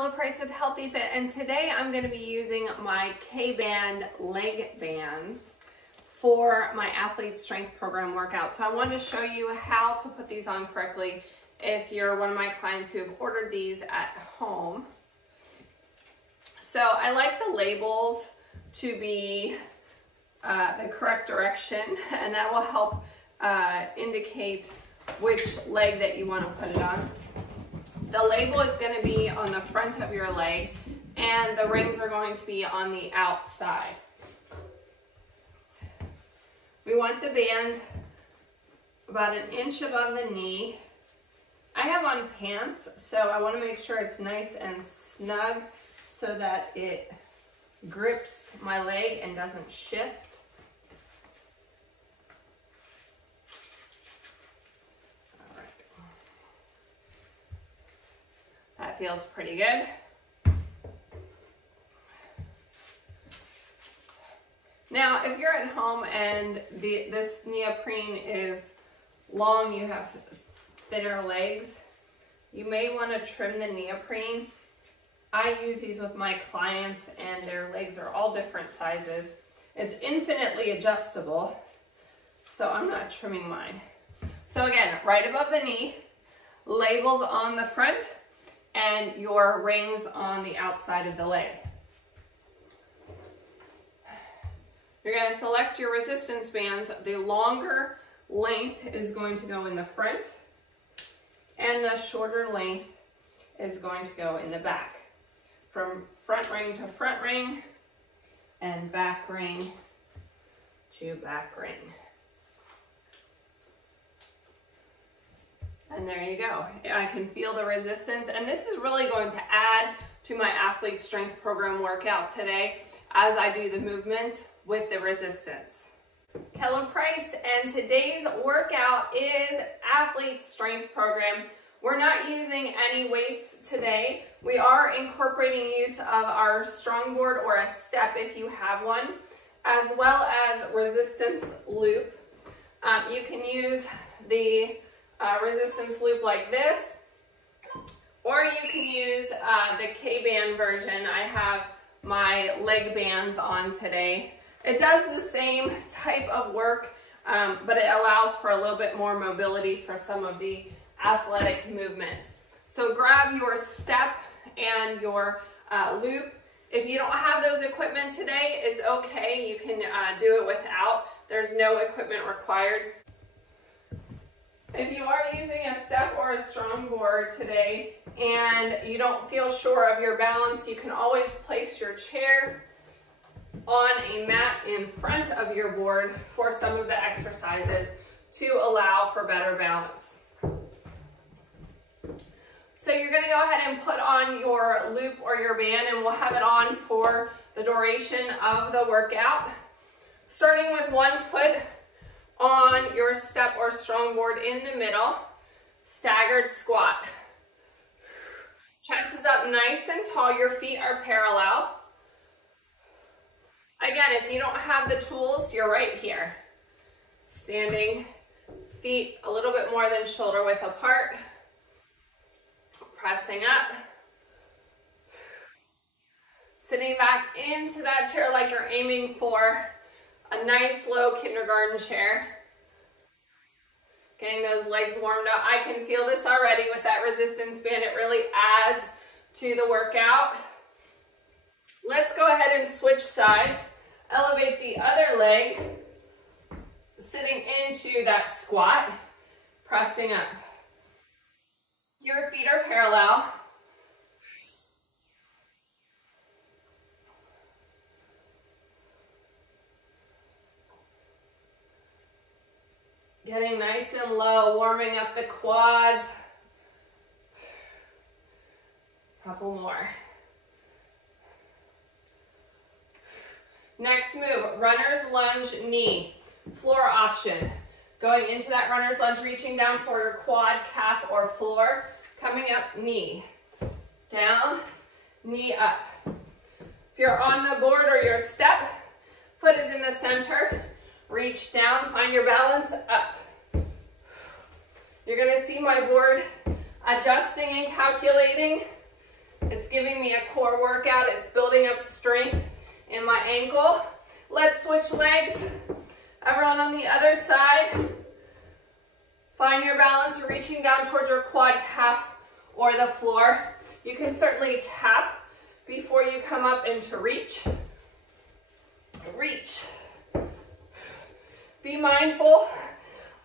Kelly Price with Healthy Fit, and today I'm going to be using my Kband leg bands for my athlete strength program workout. So I wanted to show you how to put these on correctly if you're one of my clients who have ordered these at home. So I like the labels to be the correct direction, and that will help indicate which leg that you want to put it on. The label is going to be on the front of your leg, and the rings are going to be on the outside. We want the band about an inch above the knee. I have on pants, so I want to make sure it's nice and snug so that it grips my leg and doesn't shift. That feels pretty good. Now, if you're at home and this neoprene is long, you have thinner legs, you may want to trim the neoprene. I use these with my clients and their legs are all different sizes. It's infinitely adjustable, so I'm not trimming mine. So again, right above the knee, labels on the front, and your rings on the outside of the leg. You're going to select your resistance bands. The longer length is going to go in the front, and the shorter length is going to go in the back. From front ring to front ring, and back ring to back ring. And there you go. I can feel the resistance, and this is really going to add to my athlete strength program workout today as I do the movements with the resistance. Kelly Price, and today's workout is athlete strength program. We're not using any weights today. We are incorporating use of our Strongboard or a step if you have one, as well as resistance loop. You can use the resistance loop like this, or you can use the Kband version. I have my leg bands on today. It does the same type of work, but it allows for a little bit more mobility for some of the athletic movements. So grab your step and your loop. If you don't have those equipment today, it's okay. You can do it without. There's no equipment required. If you are using a step or a Strongboard today and you don't feel sure of your balance, you can always place your chair on a mat in front of your board for some of the exercises to allow for better balance. So you're going to go ahead and put on your loop or your band, and we'll have it on for the duration of the workout. Starting with one foot on your step or Strongboard in the middle, staggered squat. Chest is up nice and tall, your feet are parallel. Again, if you don't have the tools, you're right here. Standing, feet a little bit more than shoulder width apart. Pressing up. Sitting back into that chair like you're aiming for a nice low kindergarten chair. Getting those legs warmed up. I can feel this already with that resistance band. It really adds to the workout. Let's go ahead and switch sides. Elevate the other leg, sitting into that squat, pressing up. Your feet are parallel. Getting nice and low, warming up the quads. Couple more. Next move, runner's lunge knee, floor option. Going into that runner's lunge, reaching down for your quad, calf, or floor. Coming up, knee. Down, knee up. If you're on the board or your step, foot is in the center. Reach down, find your balance, up. You're gonna see my board adjusting and calculating It's giving me a core workout. It's building up strength in my ankle. Let's switch legs. Everyone on the other side. Find your balance, reaching down towards your quad calf or the floor. You can certainly tap before you come up into reach. Reach. Be mindful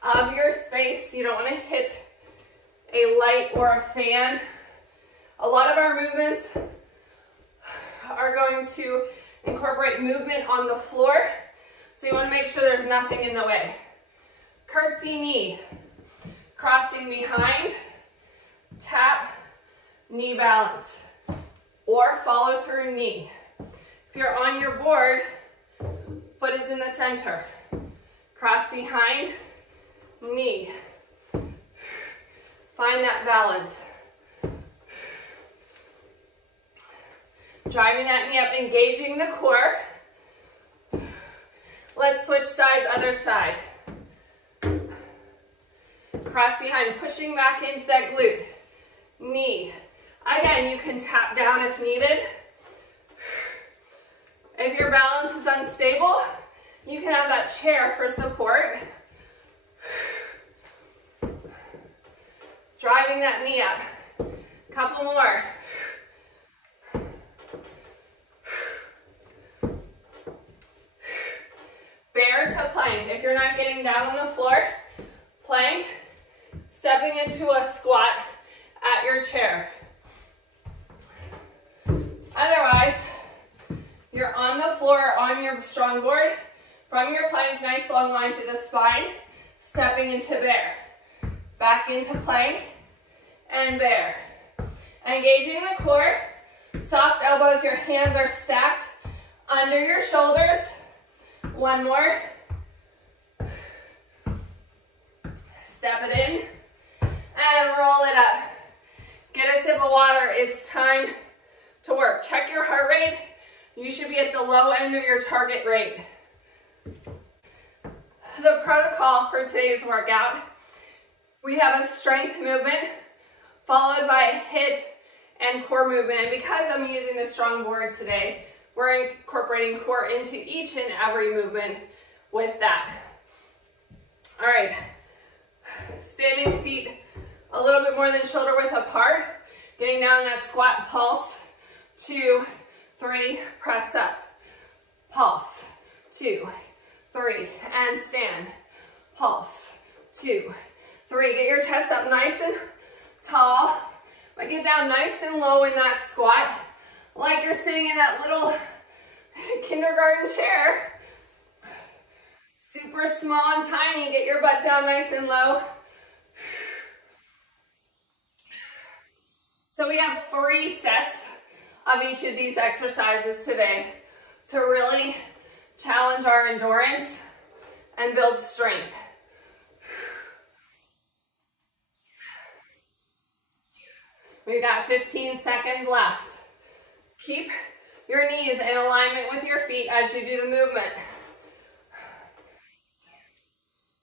of your space. You don't want to hit a light or a fan. A lot of our movements are going to incorporate movement on the floor, so you want to make sure there's nothing in the way. Curtsy knee, crossing behind, tap, knee balance, or follow through knee. If you're on your board, foot is in the center. Cross behind, knee. Find that balance. Driving that knee up, engaging the core. Let's switch sides, other side. Cross behind, pushing back into that glute. Knee. Again, you can tap down if needed. If your balance is unstable, you can have that chair for support. Driving that knee up. Couple more. Bear to plank. If you're not getting down on the floor, plank, stepping into a squat at your chair. Otherwise, you're on the floor on your Strongboard. From your plank, nice long line through the spine, stepping into bear. Back into plank and bear. Engaging the core, soft elbows, your hands are stacked under your shoulders. One more. Step it in and roll it up. Get a sip of water. It's time to work. Check your heart rate. You should be at the low end of your target rate. The protocol for today's workout, we have a strength movement followed by a HIIT and core movement. And because I'm using the Strongboard today, we're incorporating core into each and every movement with that. All right, standing feet a little bit more than shoulder width apart, getting down in that squat pulse. 2, 3, press up. Pulse. 2, 3, and stand. Pulse. 2, 3. Get your chest up nice and tall, but get down nice and low in that squat, like you're sitting in that little kindergarten chair. Super small and tiny. Get your butt down nice and low. So we have 3 sets of each of these exercises today to really challenge our endurance and build strength. We've got 15 seconds left. Keep your knees in alignment with your feet as you do the movement.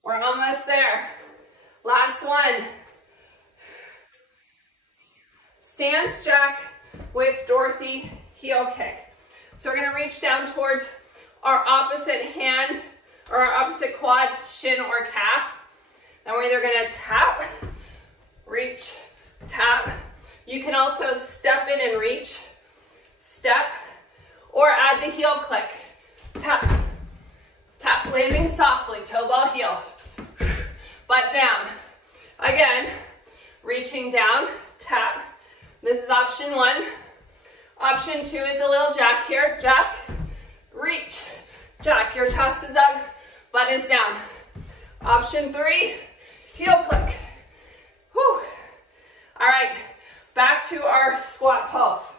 We're almost there. Last one. Stance jack with Dorothy heel kick. So we're gonna reach down towards our opposite hand or our opposite quad, shin, or calf. Then we're either gonna tap, reach, tap. You can also step in and reach, step, or add the heel click. Tap, tap, landing softly, toe ball heel. Butt down. Again, reaching down, tap. This is option 1. Option 2 is a little jack here. Jack, reach, jack. Your chest is up, butt is down. Option 3, heel click. Whew. All right, back to our squat pulse.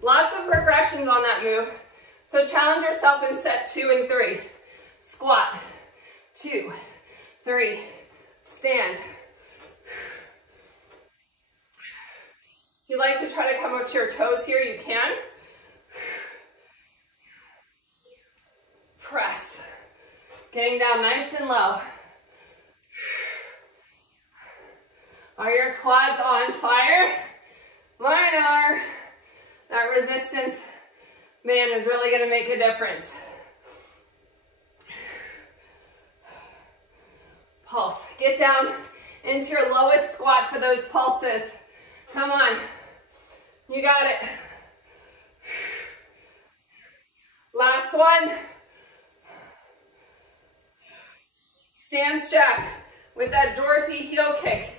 Lots of progressions on that move. So challenge yourself in set 2 and 3. Squat, 2, 3, stand. If you'd like to try to come up to your toes here, you can. Press. Getting down nice and low. Are your quads on fire? Mine are. That resistance, man, is really gonna make a difference. Pulse. Get down into your lowest squat for those pulses. Come on. You got it. Last one. Stance jack with that Dorothy heel kick.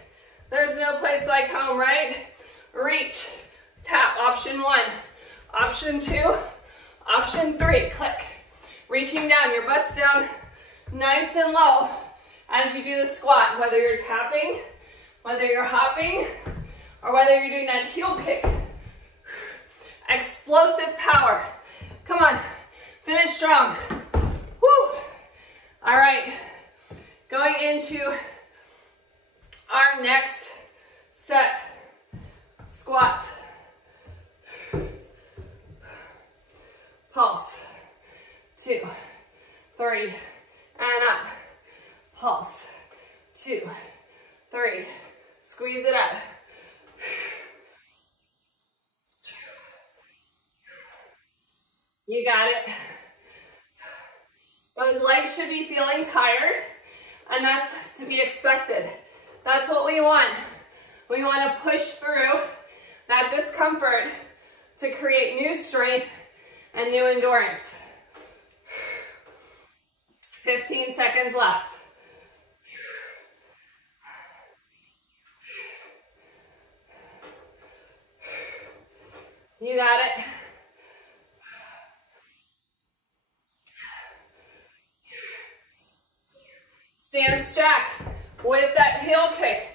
There's no place like home, right? Reach. Tap. Option 1. Option 2. Option 3. Click. Reaching down. Your butt's down nice and low as you do the squat, whether you're tapping, whether you're hopping, or whether you're doing that heel kick. Explosive power. Come on, finish strong. Woo! All right, going into our next set, squat. Pulse, 2, 3, and up. Pulse, 2, 3, squeeze it up. You got it. Those legs should be feeling tired, and that's to be expected. That's what we want. We want to push through that discomfort to create new strength and new endurance. 15 seconds left. You got it. Stance jack with that heel kick.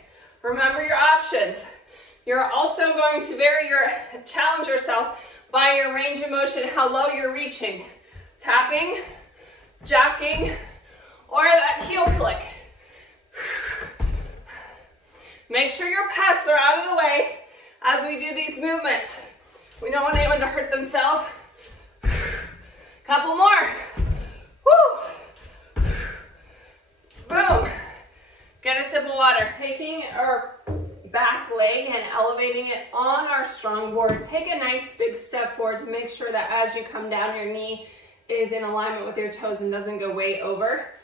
Remember your options. You're also going to challenge yourself by your range of motion, how low you're reaching. Tapping, jacking, or that heel click. Make sure your pets are out of the way as we do these movements. We don't want anyone to hurt themselves. Couple more. Woo. Boom. Get a sip of water. Taking our back leg and elevating it on our Strongboard. Take a nice big step forward to make sure that as you come down, your knee is in alignment with your toes and doesn't go way over.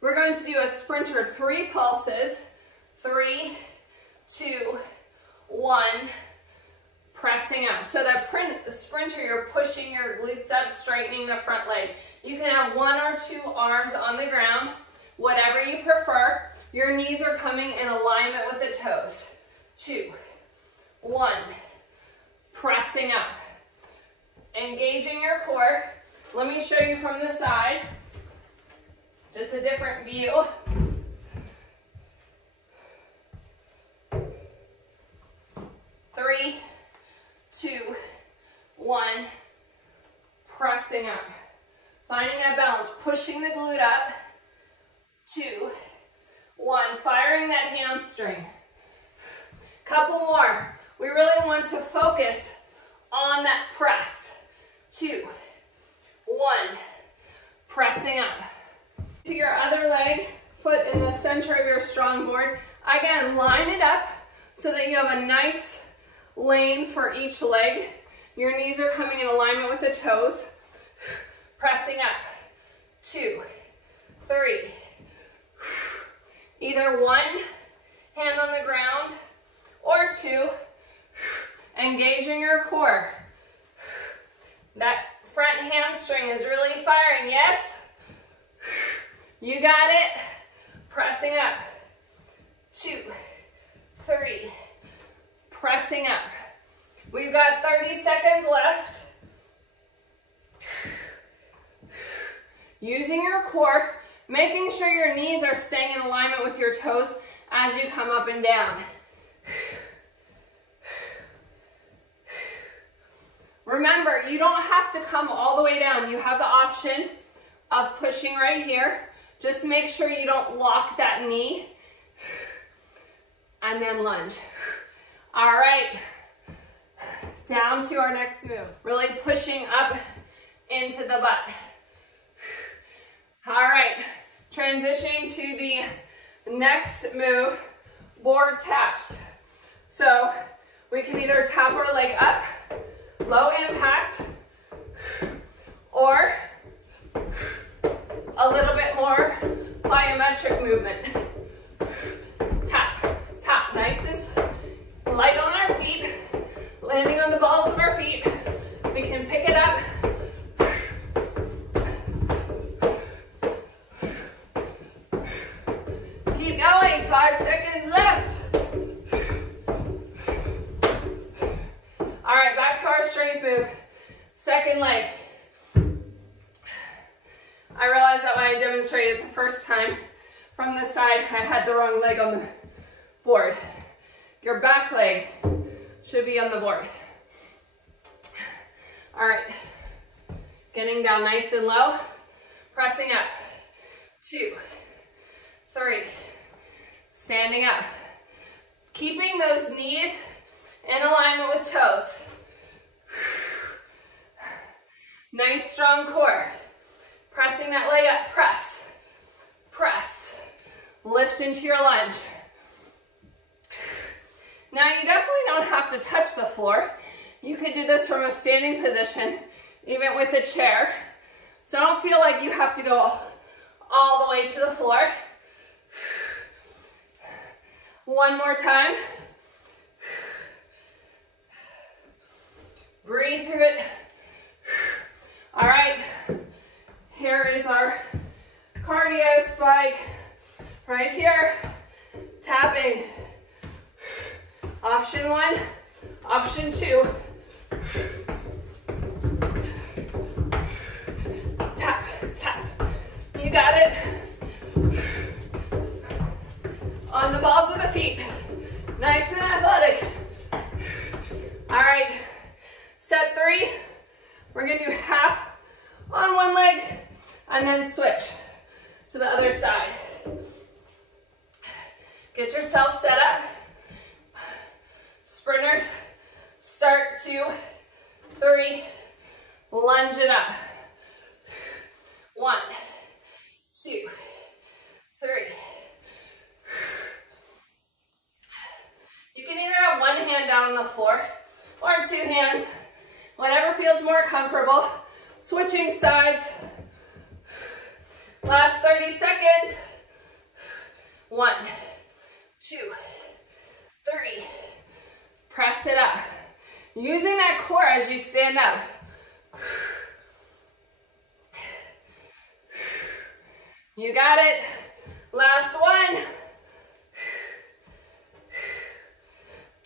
We're going to do a sprinter, 3 pulses. 3, 2, 1. Pressing up. So that sprinter, you're pushing your glutes up, straightening the front leg. You can have 1 or 2 arms on the ground, whatever you prefer. Your knees are coming in alignment with the toes. 2, 1. Pressing up. Engaging your core. Let me show you from the side. Just a different view. 3, 2, 1, pressing up. Finding that balance, pushing the glute up. 2, 1, firing that hamstring. Couple more. We really want to focus on that press. 2, 1, pressing up. To your other leg, foot in the center of your Strongboard. Again, line it up so that you have a nice lane for each leg. Your knees are coming in alignment with the toes. Pressing up. 2, 3. Either 1 hand on the ground or 2. Engaging your core. That front hamstring is really firing, yes? You got it. Pressing up. 2, 3. Pressing up. We've got 30 seconds left. Using your core, making sure your knees are staying in alignment with your toes as you come up and down. Remember, you don't have to come all the way down. You have the option of pushing right here. Just make sure you don't lock that knee. And then lunge. All right, down to our next move. Really pushing up into the butt. All right, transitioning to the next move, board taps. So we can either tap our leg up, low impact, or a little bit more plyometric movement. Tap, tap, nice and light on our feet, landing on the balls of our feet. We can pick it up. Keep going, 5 seconds left. All right, back to our strength move. Second leg. I realized that when I demonstrated the first time from the side, I had the wrong leg on the board. Your back leg should be on the board. All right, getting down nice and low, pressing up. 2, 3, standing up. Keeping those knees in alignment with toes. Nice strong core. Pressing that leg up, press, press. Lift into your lunge. Now you definitely don't have to touch the floor. You could do this from a standing position, even with a chair. So don't feel like you have to go all the way to the floor. One more time. Breathe through it. All right, here is our cardio spike right here. Tapping. Option 1, option 2. Tap, tap. You got it. On the balls of the feet. Nice and athletic. All right, set 3. We're gonna do half on one leg and then switch to the other side. Get yourself set up. Sprinters, start 2, 3, lunge it up. 1, 2, 3. You can either have one hand down on the floor or 2 hands, whatever feels more comfortable. Switching sides. Last 30 seconds. 1, 2, 3. Press it up. Using that core as you stand up. You got it. Last one.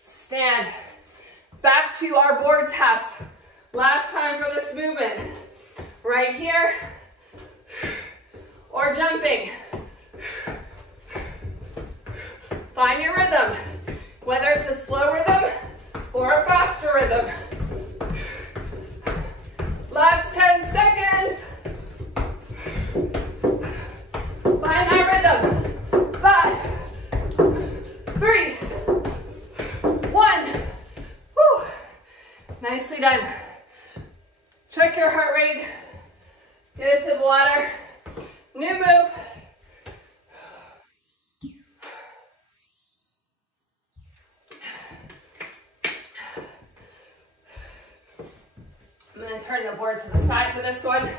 Stand. Back to our board taps. Last time for this movement. Right here. Or jumping. Find your rhythm. Whether it's a slow rhythm or a faster rhythm. Last 10 seconds. Find that rhythm. 5, 3, 1. Whew. Nicely done. Check your heart rate. Get a sip of water. New move. I'm going to turn the board to the side for this one.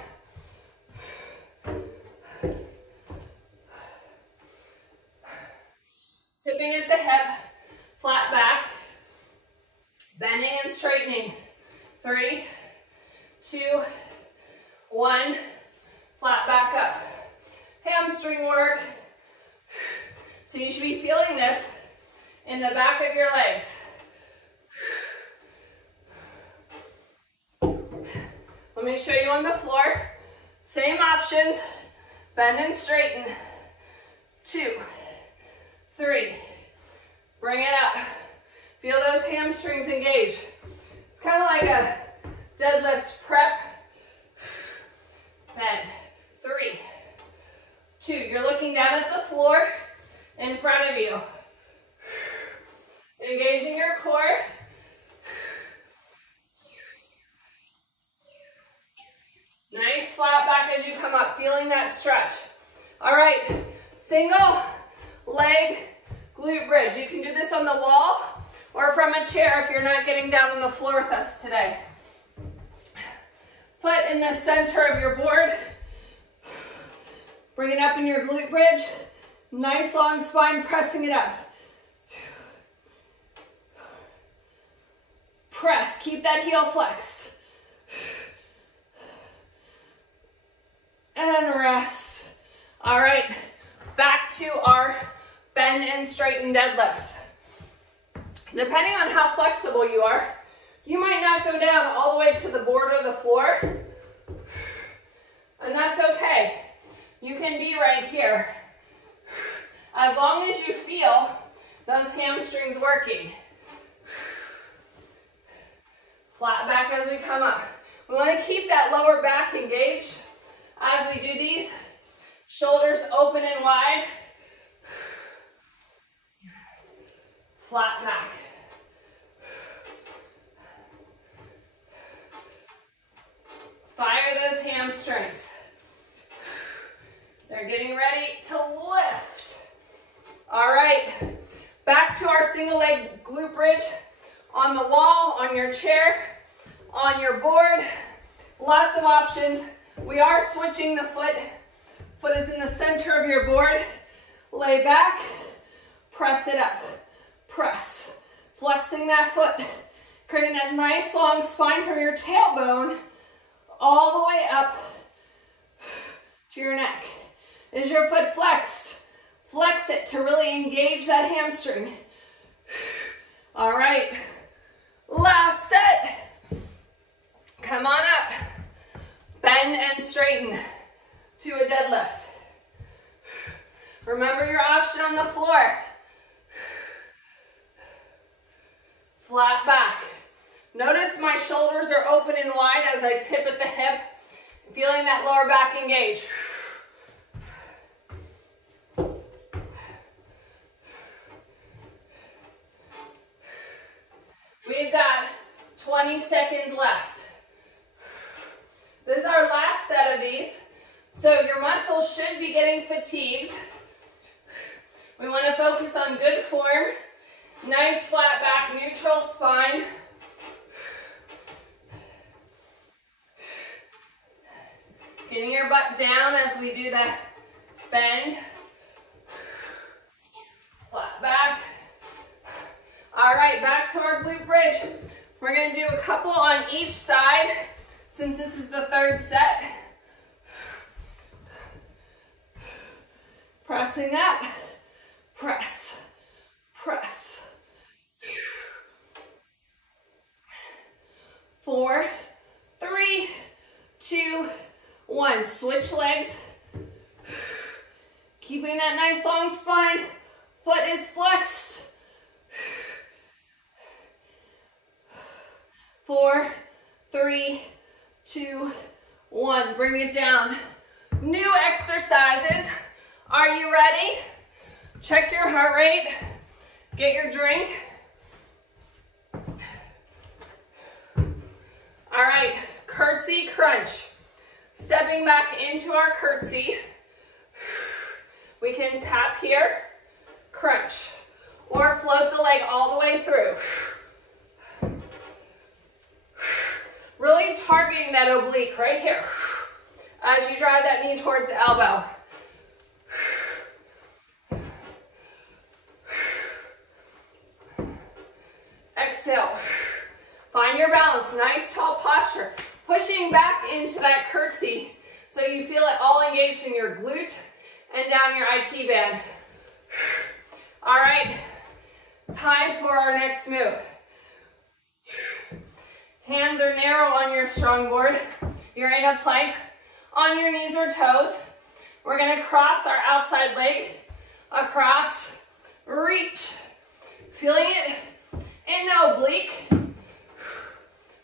Tipping at the hip, flat back, bending and straightening. 3, 2, 1, flat back up. Hamstring work. So you should be feeling this in the back of your legs. Let me show you on the floor. Same options. Bend and straighten. 2, 3. Bring it up. Feel those hamstrings engage. It's kind of like a deadlift prep. Bend. 3, 2. You're looking down at the floor in front of you. Engaging your core. Nice flat back as you come up, feeling that stretch. All right, single leg glute bridge. You can do this on the wall or from a chair if you're not getting down on the floor with us today. Foot in the center of your board. Bring it up in your glute bridge. Nice long spine, pressing it up. Press, keep that heel flexed. And rest. All right, back to our bend and straighten deadlifts. Depending on how flexible you are, you might not go down all the way to the board or the floor, and that's okay. You can be right here, as long as you feel those hamstrings working. Flat back as we come up. We want to keep that lower back engaged as we do these. Shoulders open and wide. Flat back. Fire those hamstrings. They're getting ready to lift. All right, back to our single leg glute bridge. On the wall, on your chair, on your board. Lots of options. We are switching the foot. Foot is in the center of your board. Lay back, press it up. Press. Flexing that foot. Creating that nice long spine from your tailbone all the way up to your neck. Is your foot flexed? Flex it to really engage that hamstring. All right. Last set. Come on up. Bend and straighten to a deadlift. Remember your option on the floor. Flat back. Notice my shoulders are open and wide as I tip at the hip, feeling that lower back engage. We've got 20 seconds left. This is our last set of these, so your muscles should be getting fatigued. We want to focus on good form, nice flat back, neutral spine. Getting your butt down as we do the bend. Flat back. All right, back to our glute bridge. We're going to do a couple on each side since this is the third set. Pressing up. Press. Press. 4, 3, 2, 1. Switch legs. Keeping that nice long spine. Foot is flexed. 4, 3, 2, 1. Bring it down. New exercises. Are you ready? Check your heart rate. Get your drink. All right, curtsy crunch. Stepping back into our curtsy. We can tap here, crunch, or float the leg all the way through. Really targeting that oblique right here as you drive that knee towards the elbow. Exhale. Find your balance. Nice tall posture. Pushing back into that curtsy so you feel it all engaged in your glute and down your IT band. All right. Time for our next move. Hands are narrow on your Strongboard. You're in a plank on your knees or toes. We're going to cross our outside leg across, reach. Feeling it in the oblique,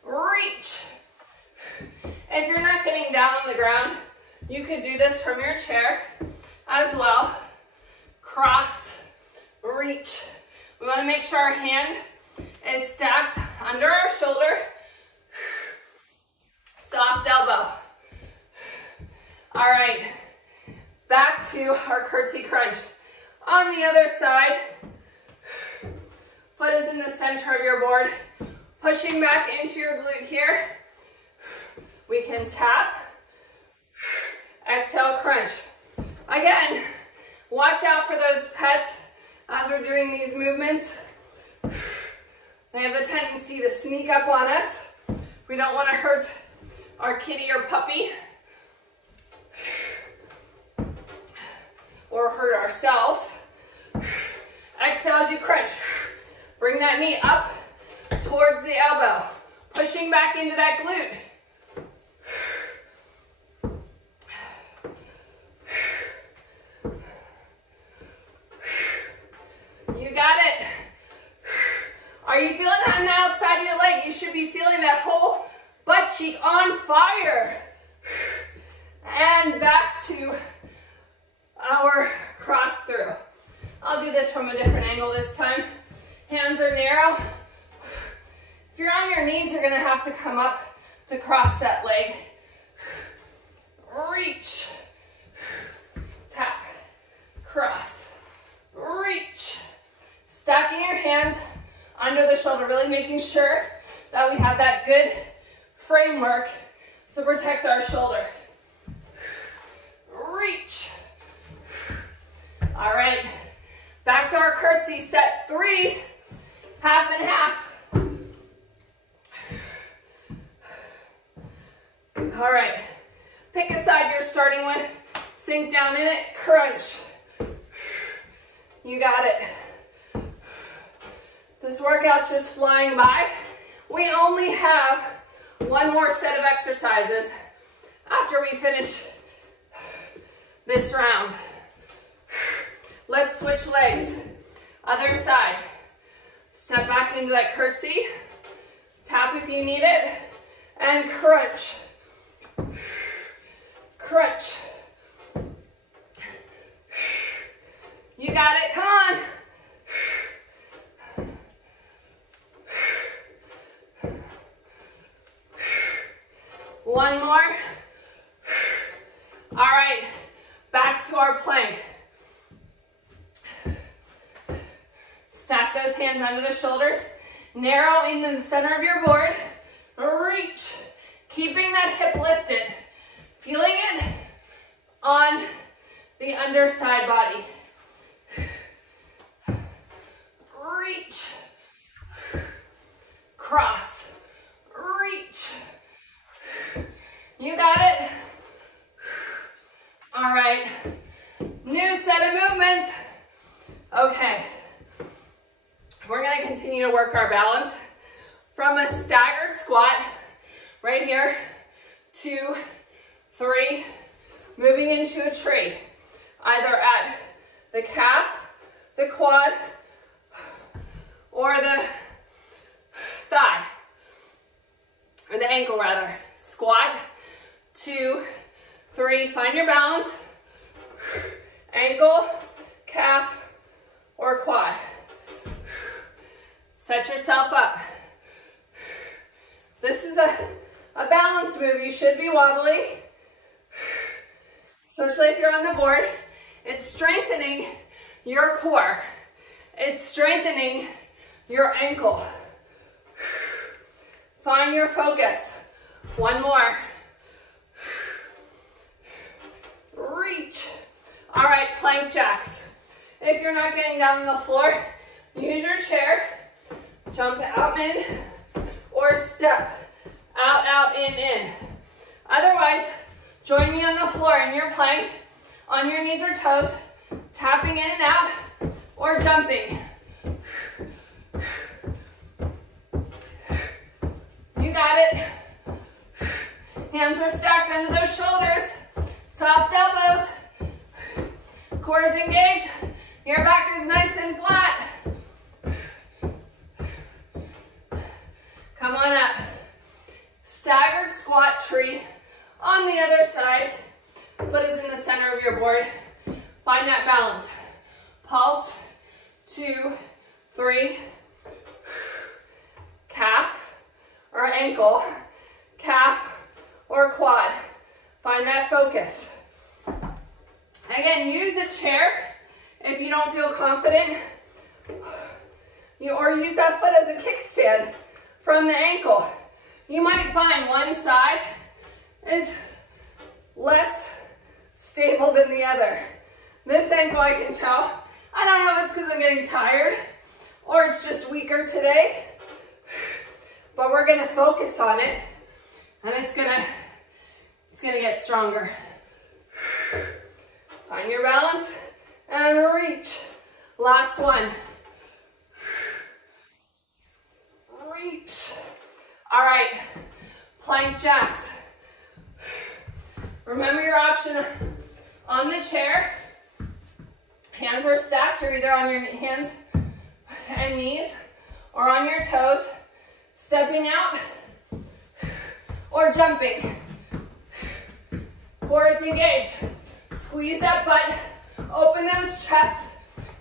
reach. If you're not getting down on the ground, you could do this from your chair as well. Cross, reach. We want to make sure our hand is stacked under our shoulder. Soft elbow. All right, back to our curtsy crunch. On the other side, foot is in the center of your board. Pushing back into your glute here. We can tap. Exhale, crunch. Again, watch out for those pets as we're doing these movements. They have the tendency to sneak up on us. We don't want to hurt our kitty or puppy or hurt ourselves. Exhale as you crunch. Bring that knee up towards the elbow. Pushing back into that glute. You got it. Are you feeling that on the outside of your leg? You should be feeling that whole butt cheek on fire. And back to our cross through. I'll do this from a different angle this time. Hands are narrow. If you're on your knees, you're gonna have to come up to cross that leg. Reach. Tap. Cross. Reach. Stacking your hands under the shoulder, really making sure that we have that good framework to protect our shoulder. Reach. All right, back to our curtsy, set 3, half and half. All right, pick a side you're starting with, sink down in it, crunch. You got it. This workout's just flying by. We only have one more set of exercises after we finish this round. Let's switch legs. Other side. Step back into that curtsy. Tap if you need it. And crunch. Crunch. You got it, come on. One more. All right, back to our plank. Stack those hands under the shoulders. Narrow in the center of your board. Reach. Keeping that hip lifted. Feeling it on the underside body. Reach. Cross. Reach. You got it. All right. New set of movements. Okay. We're going to continue to work our balance from a staggered squat right here, 2, 3, moving into a tree, either at the calf, the quad, or the thigh, or the ankle rather. Squat, 2, 3, find your balance, ankle, calf, or quad. Set yourself up. This is a balance move. You should be wobbly, especially if you're on the board. It's strengthening your core. It's strengthening your ankle. Find your focus. One more. Reach. All right, plank jacks. If you're not getting down on the floor, use your chair. Jump out, in, or step out, out, in. Otherwise, join me on the floor in your plank, on your knees or toes, tapping in and out, or jumping. You got it. Hands are stacked under those shoulders. Soft elbows. Core is engaged. Your back is nice and flat. Come on up. Staggered squat tree on the other side. Foot is in the center of your board. Find that balance. Pulse, 2, 3. Calf or ankle, calf or quad. Find that focus. Again, use a chair if you don't feel confident. or use that foot as a kickstand from the ankle. You might find one side is less stable than the other. This ankle I can tell, I don't know if it's because I'm getting tired or it's just weaker today, but we're gonna focus on it and it's gonna get stronger. Find your balance and reach. Last one. Reach. All right, plank jacks. Remember your option on the chair. Hands are stacked or either on your hands and knees or on your toes. Stepping out or jumping. Core is engaged. Squeeze that butt. Open those chests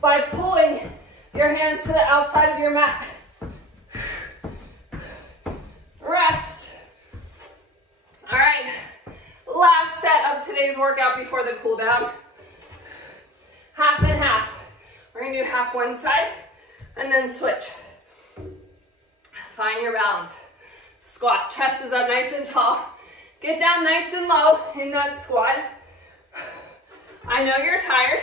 by pulling your hands to the outside of your mat. Rest. All right, last set of today's workout before the cool down. Half and half. We're gonna do half one side and then switch. Find your balance. Squat, chest is up nice and tall. Get down nice and low in that squat. I know you're tired.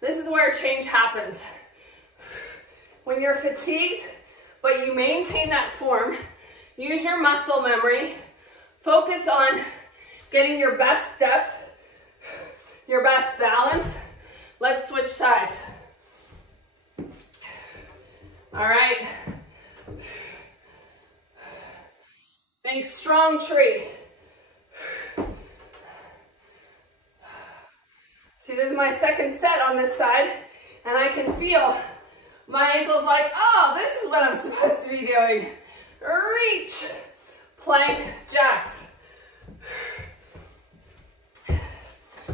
This is where change happens. When you're fatigued, but you maintain that form, use your muscle memory, focus on getting your best depth, your best balance. Let's switch sides. All right. Think strong tree. See, this is my second set on this side, and I can feel my ankles like, oh, this is what I'm supposed to be doing. Reach. Plank jacks.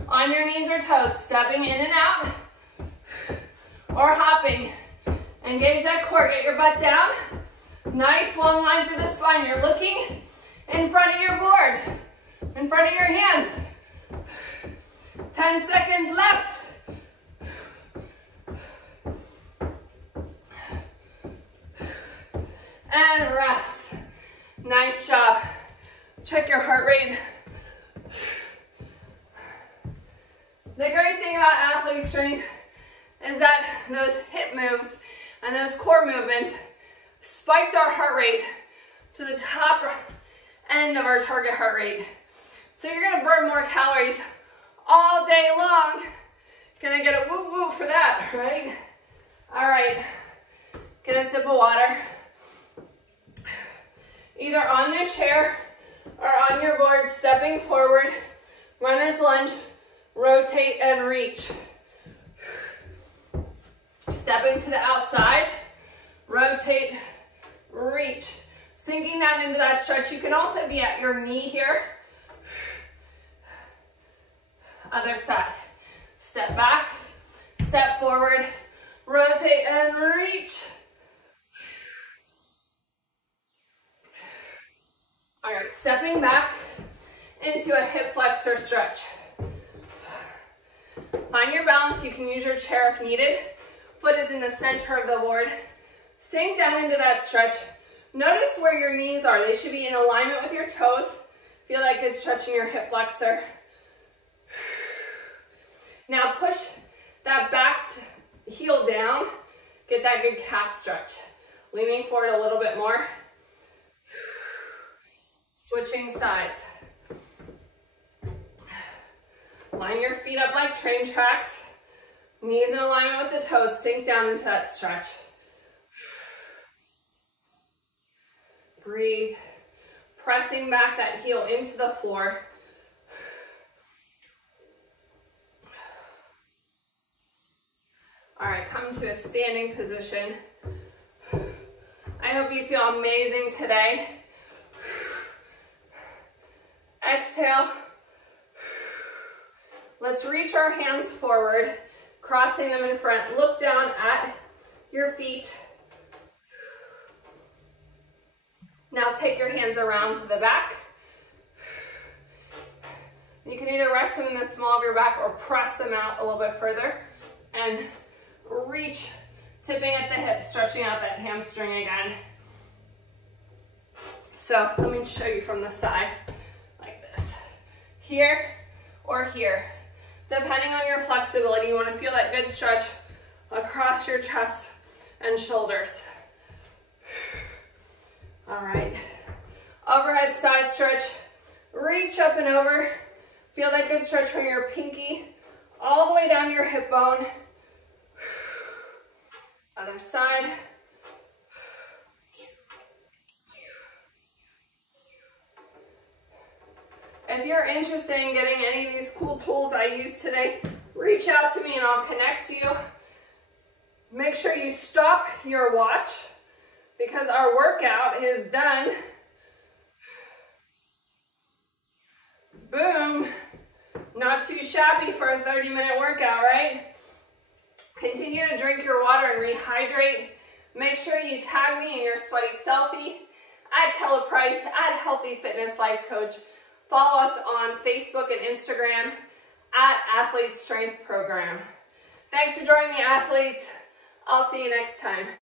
On your knees or toes, stepping in and out, or hopping. Engage that core, get your butt down. Nice long line through the spine. You're looking in front of your board, in front of your hands. 10 seconds left. And rest. Nice job. Check your heart rate. The great thing about athlete strength is that those hip moves and those core movements spiked our heart rate to the top end of our target heart rate. So you're gonna burn more calories all day long. Gonna get a woo woo for that, right? All right, get a sip of water. Either on the chair or on your board, stepping forward, runner's lunge, rotate and reach. Stepping to the outside, rotate, reach. Sinking down into that stretch. You can also be at your knee here. Other side. Step back, step forward, rotate and reach. All right, stepping back into a hip flexor stretch. Find your balance. You can use your chair if needed. Foot is in the center of the board. Sink down into that stretch. Notice where your knees are. They should be in alignment with your toes. Feel like it's stretching your hip flexor. Now push that back heel down. Get that good calf stretch. Leaning forward a little bit more. Switching sides. Line your feet up like train tracks. Knees in alignment with the toes. Sink down into that stretch. Breathe. Pressing back that heel into the floor. All right, come to a standing position. I hope you feel amazing today. Exhale. Let's reach our hands forward, crossing them in front. Look down at your feet. Now take your hands around to the back. You can either rest them in the small of your back or press them out a little bit further and reach Tipping at the hips, stretching out that hamstring again. So let me show you from the side, like this. Here or here. Depending on your flexibility, you want to feel that good stretch across your chest and shoulders. All right. Overhead side stretch. Reach up and over. Feel that good stretch from your pinky all the way down your hip bone. Other side. If you're interested in getting any of these cool tools I use today, reach out to me and I'll connect you. Make sure you stop your watch because our workout is done. Boom. Not too shabby for a 30-minute workout, right? Continue to drink your water and rehydrate. Make sure you tag me in your sweaty selfie. At Kella Price, at Healthy Fitness Life Coach. Follow us on Facebook and Instagram at Athlete Strength Program. Thanks for joining me, athletes. I'll see you next time.